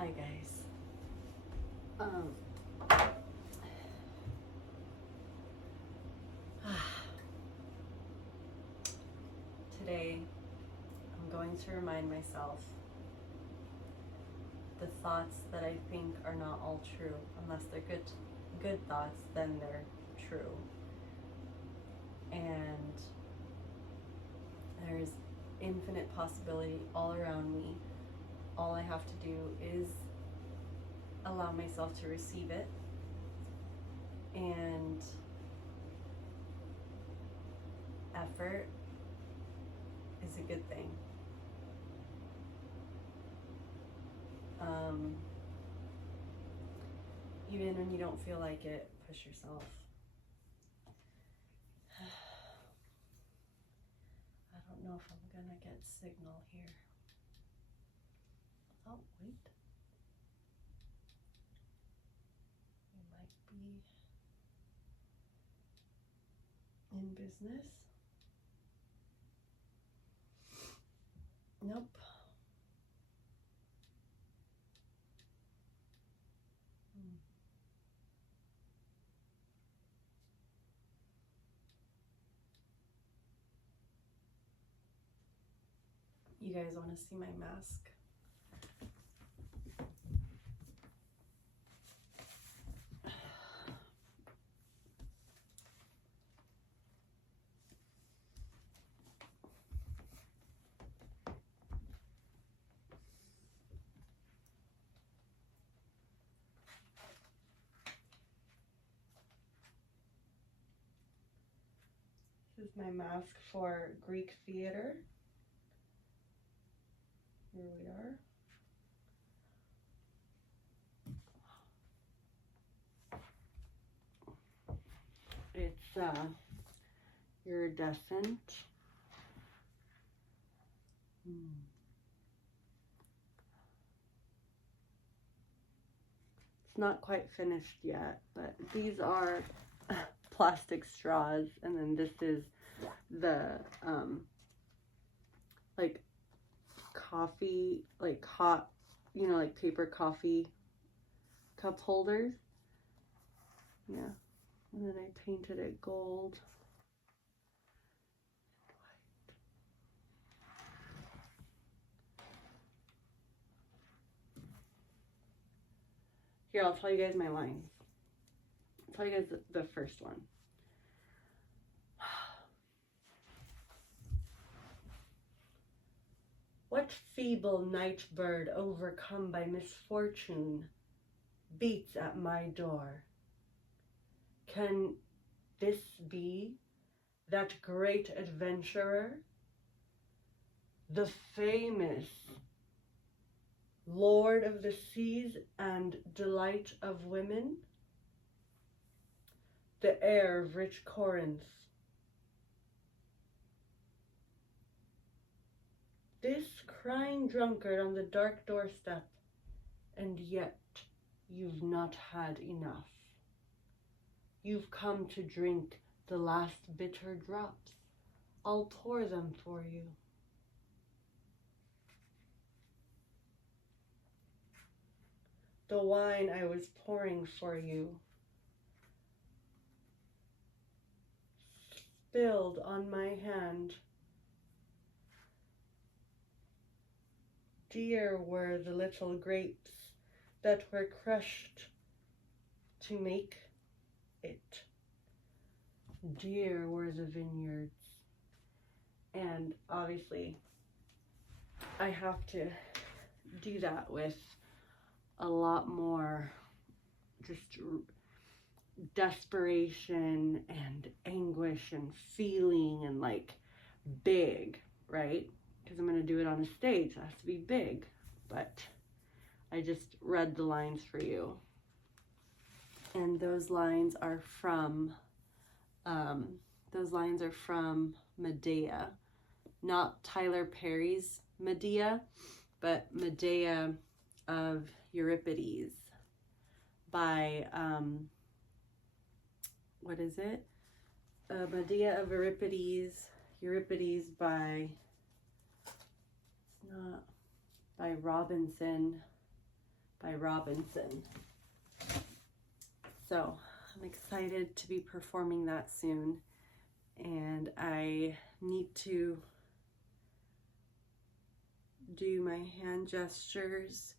Hi guys. Today I'm going to remind myself the thoughts that I think are not all true. Unless they're good thoughts, then they're true. And there's infinite possibility all around me. All I have to do is allow myself to receive it, and effort is a good thing. Even when you don't feel like it, push yourself. I don't know if I'm gonna get signal here. Oh, wait. We might be in business. Nope. You guys want to see my mask? This is my mask for Greek theater. Here we are. It's iridescent. It's not quite finished yet, but these are plastic straws, and then this is the like coffee, like hot, like paper coffee cup holders. Yeah, and then I painted it gold. Here, I'll tell you guys my lines. I'll tell you guys the first one. What feeble night bird overcome by misfortune beats at my door? Can this be that great adventurer, the famous Lord of the seas and delight of women, the heir of rich Corinth? This crying drunkard on the dark doorstep, and yet you've not had enough. You've come to drink the last bitter drops. I'll pour them for you. The wine I was pouring for you spilled on my hand. Dear were the little grapes that were crushed to make it. Dear were the vineyards. And obviously, I have to do that with a lot more just desperation and anguish and feeling and like big, right? Because I'm going to do it on a stage. It has to be big. But I just read the lines for you. And those lines are from Medea. Not Tyler Perry's Medea, but Medea of Euripides by, what is it? Medea of Euripides by, it's not, by Robinson. by Robinson. So I'm excited to be performing that soon, and I need to do my hand gestures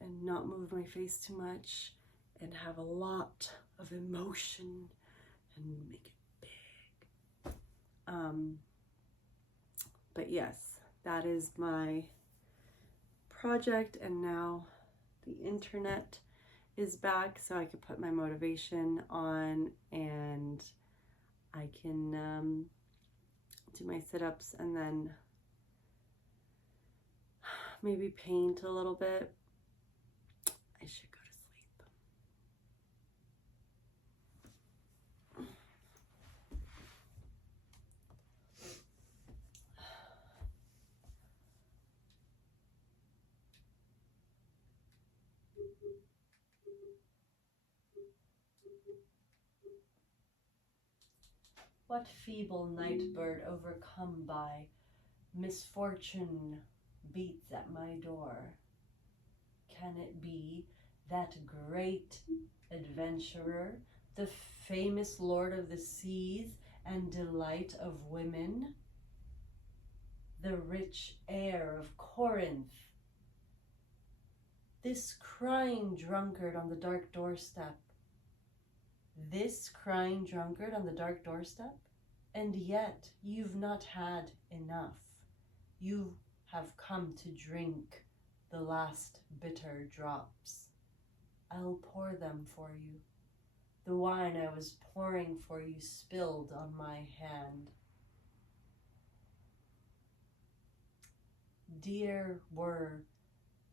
and not move my face too much and have a lot of emotion and make it big. But yes, that is my project, and now the internet is back, so I can put my motivation on and I can do my sit-ups and then maybe paint a little bit. I should go to sleep. What feeble night bird overcome by misfortune beats at my door? Can it be that great adventurer, the famous lord of the seas and delight of women, the rich heir of Corinth, this crying drunkard on the dark doorstep, this crying drunkard on the dark doorstep? And yet you've not had enough. You have come to drink the last bitter drops. I'll pour them for you. The wine I was pouring for you spilled on my hand. Dear were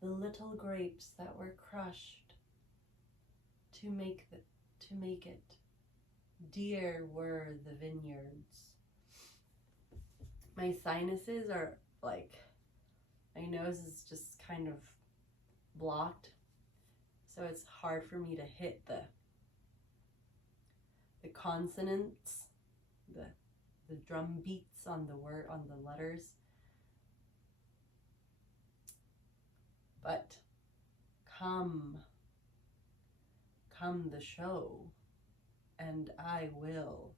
the little grapes that were crushed to make it. Dear were the vineyards. My sinuses are like, my nose is just kind of blocked, so it's hard for me to hit the consonants, the drum beats on the letters. But come the show, and I will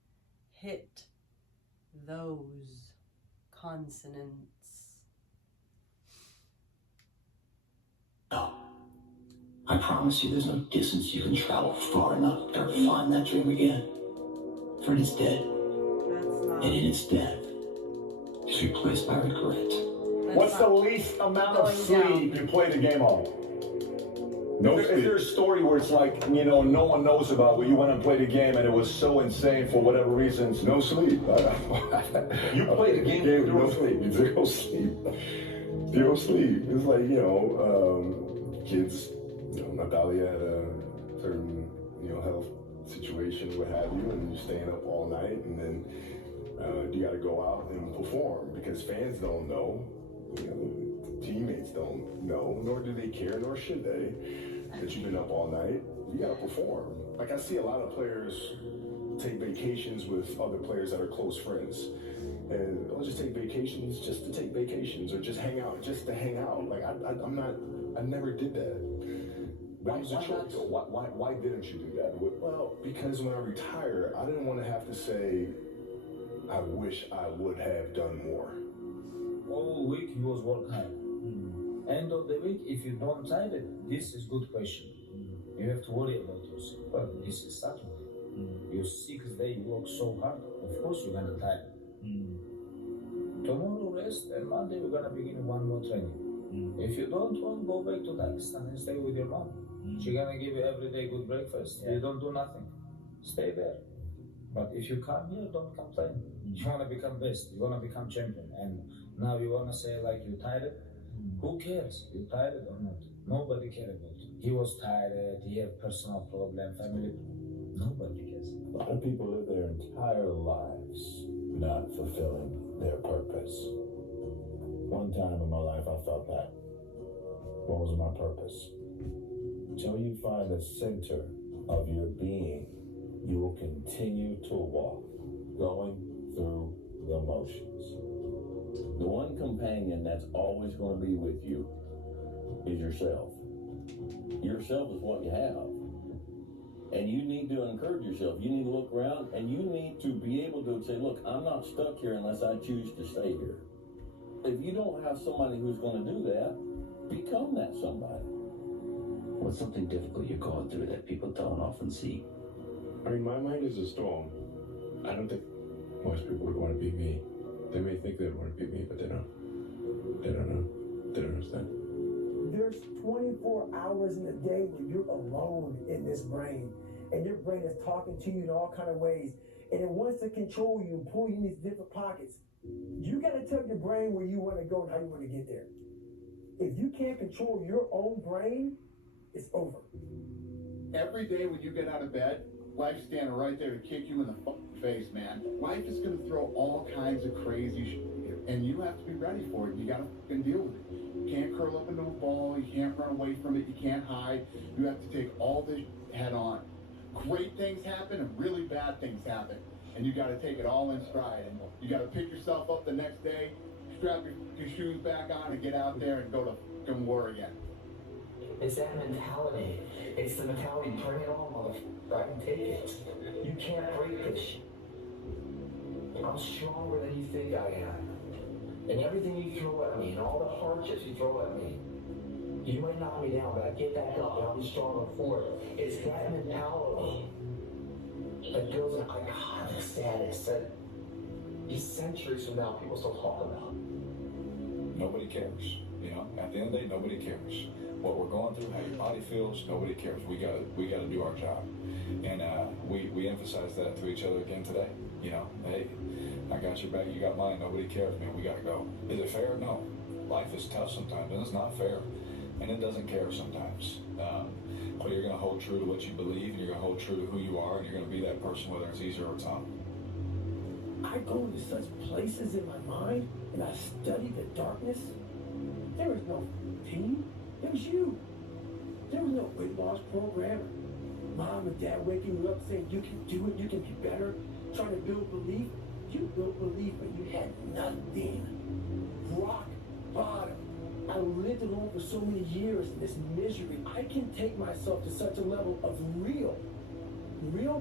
hit those consonants. No. I promise you there's no distance you can travel far enough to ever find that dream again. For it is dead. And in its death is replaced by regret. What's the least amount of sleep you play the game on? No, if there's a story where it's like, you know, no one knows about, where you went and played a game and it was so insane for whatever reasons. No sleep. You played the game with no sleep. Zero sleep. Zero sleep. It's like, you know, kids, you know, Natalia had a certain, you know, health situation, what have you, and you're staying up all night, and then you got to go out and perform because fans don't know, you know, teammates don't know, nor do they care, nor should they, that you've been up all night. You got to perform. Like, I see a lot of players take vacations with other players that are close friends, and I'll just take vacations just to take vacations, or just hang out just to hang out. Like, I never did that. That was a choice. Why didn't you do that? Well, because when I retire, I didn't want to have to say, I wish I would have done more. All week you was work hard. End of the week, if you don't tire it, this is good question. You have to worry about yourself. But this is Saturday. Your 6th day you work so hard, of course you're gonna tire. Tomorrow rest, and Monday we're gonna begin one more training. If you don't want, go back to Pakistan and stay with your mom. She's gonna give you every day good breakfast. You don't do nothing. Stay there. But if you come here, don't complain. You wanna become best. You wanna become champion. And now you wanna say like you tired? Who cares? You tired or not? Nobody cares about you. He was tired. He had personal problem, family. Nobody cares. A lot of people live their entire lives not fulfilling their purpose. One time in my life, I felt that. What was my purpose? Until you find the center of your being, you will continue to walk, going through the motions. The one companion that's always going to be with you is yourself. Yourself is what you have. And you need to encourage yourself. You need to look around, and you need to be able to say, look, I'm not stuck here unless I choose to stay here. If you don't have somebody who's going to do that, become that somebody. What's something difficult you're going through that people don't often see? I mean, my mind is a storm. I don't think most people would want to be me. They may think they'd want to be me, but they don't. They don't know. They don't understand. There's 24 hours in a day where you're alone in this brain, and your brain is talking to you in all kind of ways, and it wants to control you and pull you in these different pockets. You got to tell your brain where you want to go and how you want to get there. If you can't control your own brain, it's over. Every day when you get out of bed, life's standing right there to kick you in the fucking face, man. Life is gonna throw all kinds of crazy shit, and you have to be ready for it. You gotta fucking deal with it. You can't curl up into a ball. You can't run away from it. You can't hide. You have to take all this head on. Great things happen and really bad things happen, and you gotta take it all in stride. And you gotta pick yourself up the next day, strap your shoes back on, and get out there and go to fucking war again. It's that mentality. It's the mentality, bring it on, motherfucker. I can take it. You can't break this shit. I'm stronger than you think I am. And everything you throw at me, and all the hardships you throw at me, you might knock me down, but I get back up and I'll be stronger for it. It's that mentality that builds an iconic status that centuries from now people still talk about. Nobody cares. You know, at the end of the day, nobody cares. What we're going through, how your body feels, nobody cares. We gotta do our job, and we emphasize that to each other again today. You know, hey, I got your back, you got mine. Nobody cares, man. We gotta go. Is it fair? No. Life is tough sometimes, and it's not fair, and it doesn't care sometimes. But you're gonna hold true to what you believe, and you're gonna hold true to who you are, and you're gonna be that person, whether it's easy or tough. I go into such places in my mind, and I study the darkness. There is no team. It was you. There was no weight loss program. Mom and dad waking you up saying you can do it, you can be better, trying to build belief. You built belief, but you had nothing. Rock bottom. I lived alone for so many years in this misery. I can take myself to such a level of real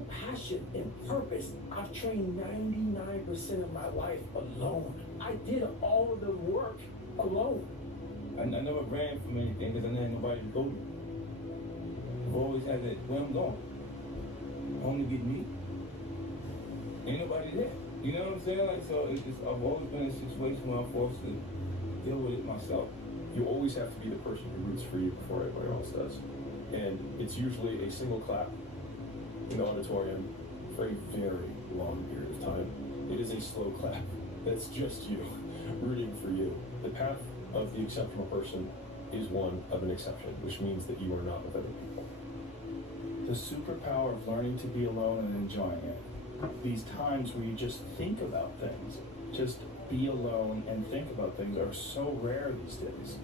passion and purpose. I've trained 99% of my life alone. I did all of the work alone. I never ran from anything because I didn't have nobody to go to. I've always had that, where I'm going. Only get me. Ain't nobody there. You know what I'm saying? Like, so it's just, I've always been in a situation where I'm forced to deal with it myself. You always have to be the person who roots for you before everybody else does. And it's usually a single clap in the auditorium for a very long period of time. It is a slow clap. That's just you rooting for you. The path of the exceptional person is one of an exception, which means that you are not with other people. The superpower of learning to be alone and enjoying it. These times where you just think about things, just be alone and think about things are so rare these days.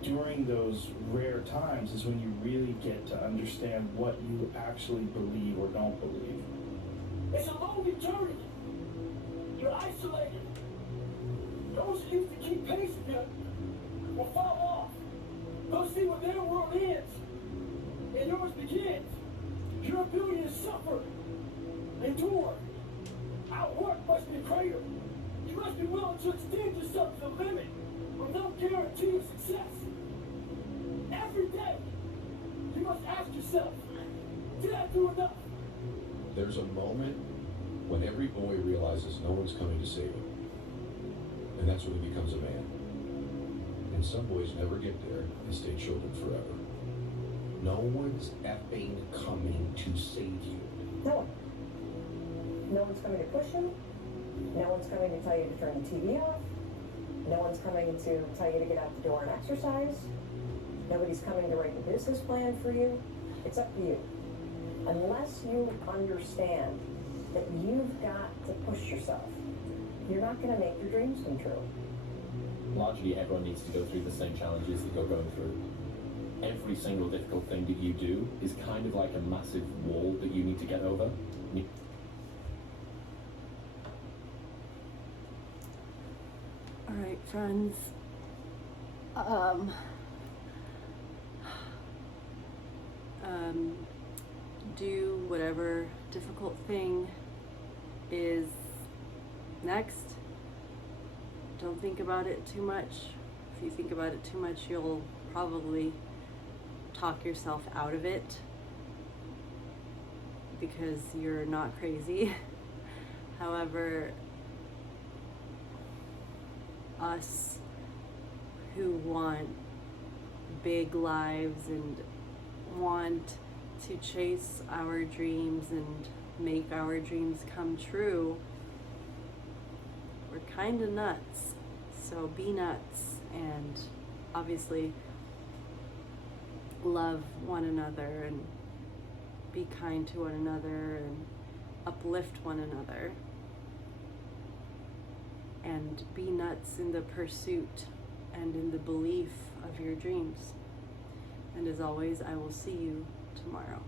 During those rare times is when you really get to understand what you actually believe or don't believe. It's a lonely journey. You're isolated. Those who used to keep pace with you will fall off. They'll see where their world ends and yours begins. Your ability to suffer, endure, outwork must be greater. You must be willing to extend yourself to the limit with no guarantee of success. Every day, you must ask yourself, did I do enough? There's a moment when every boy realizes no one's coming to save him. And that's when he becomes a man. And some boys never get there and stay children forever. No one's effing coming to save you. No one. No one's coming to push you. No one's coming to tell you to turn the TV off. No one's coming to tell you to get out the door and exercise. Nobody's coming to write the business plan for you. It's up to you. Unless you understand that you've got to push yourself, you're not going to make your dreams come true. Largely, everyone needs to go through the same challenges that you're going through. Every single difficult thing that you do is kind of like a massive wall that you need to get over. All right, friends. do whatever difficult thing is next. Don't think about it too much. If you think about it too much, you'll probably talk yourself out of it because you're not crazy. However, us who want big lives and want to chase our dreams and make our dreams come true, we're kind of nuts. So be nuts, and obviously love one another and be kind to one another and uplift one another, and be nuts in the pursuit and in the belief of your dreams. And as always, I will see you tomorrow.